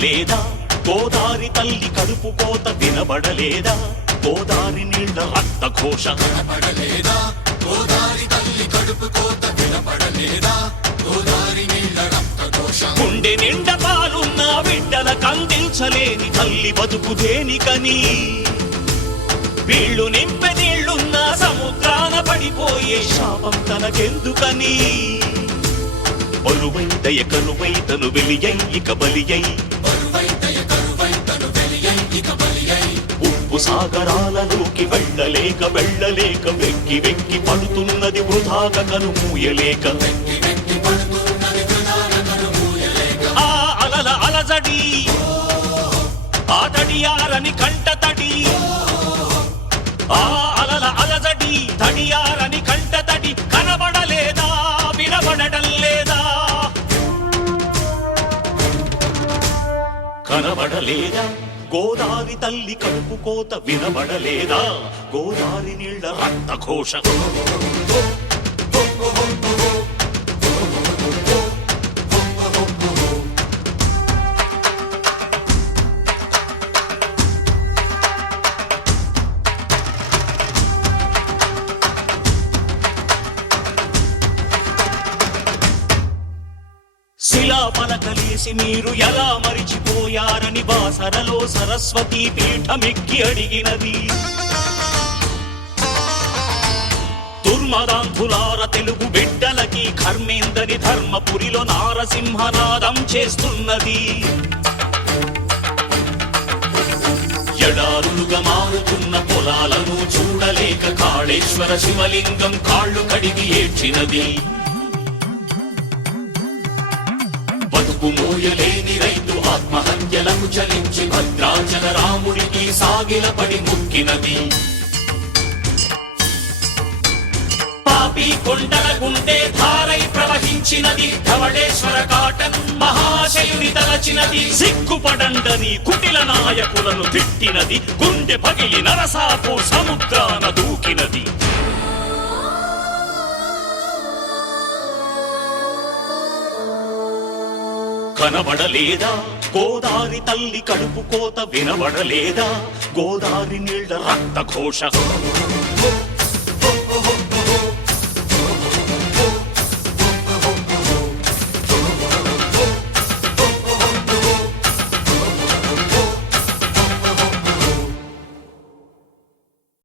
కనబడలేదా గోదారి తల్లి కడుపు కోత వినబడలేదా గోదారి నీళ్ల రక్త ఘోష కనబడలేదా గోదారి తల్లి కడుపు కోత వినబడలేదా గోదారి నీళ్ల రక్త ఘోష గుండె నిండా పాలున్న బిడ్డల కందించలేని తల్లి బతుకు దేనికని వీళ్ళు నింపె నీళ్లున్న సముద్రాన పడిపోయే శాపం తనకెందుకని బలువై దయ కరువై తను వెలియై ఇక బలియై ఉప్పు సాగరాలలోకి వెళ్ళలేక వెక్కి వెక్కి పడుతున్నది వృధాగా కనుమూయలేక ఆ అలల అలజడి ఆ తడియారని కంటతడి ఆ అలల అలజడి తడియారని కంటతడి కనబడలేదా వినబడటం లేదా కనబడలేదా గోదారి తల్లి కడుపు కోత వినబడలేదా గోదారి నీళ్ల రక్త ఘోష శిలా పలకలేసి మీరు ఎలా మరిచిపోయారని బాసరలో సరస్వతి పీఠమెక్కి అడిగినది దుర్మదాంధులార తెలుగు బిడ్డలకి కర్మేందని ధర్మపురిలో నారసింహనాదం చేస్తున్నది ఎడారులుగా మారుతున్న పొలాలను చూడలేక కాళేశ్వర శివలింగం కాళ్ళు కడిగి ఏడ్చినది బతుకు మోయలేని రైతు ఆత్మహత్యలకు చలించి భద్రాచల రాముడికి సాగిలపడి ముక్కినది పాపి కొండల గుండె ధారై ప్రవహించినది ధవళేశ్వర కాటన్ మహాశయుని తలచినది సిగ్గుపడండని కుటిల నాయకులను తిట్టినది గుండె పగిలి నరసాపు సముద్రాన దూకినది కనబడలేదా గోదారి తల్లి కడుపు కోత వినబడలేదా గోదారి నీళ్ల రక్త ఘోష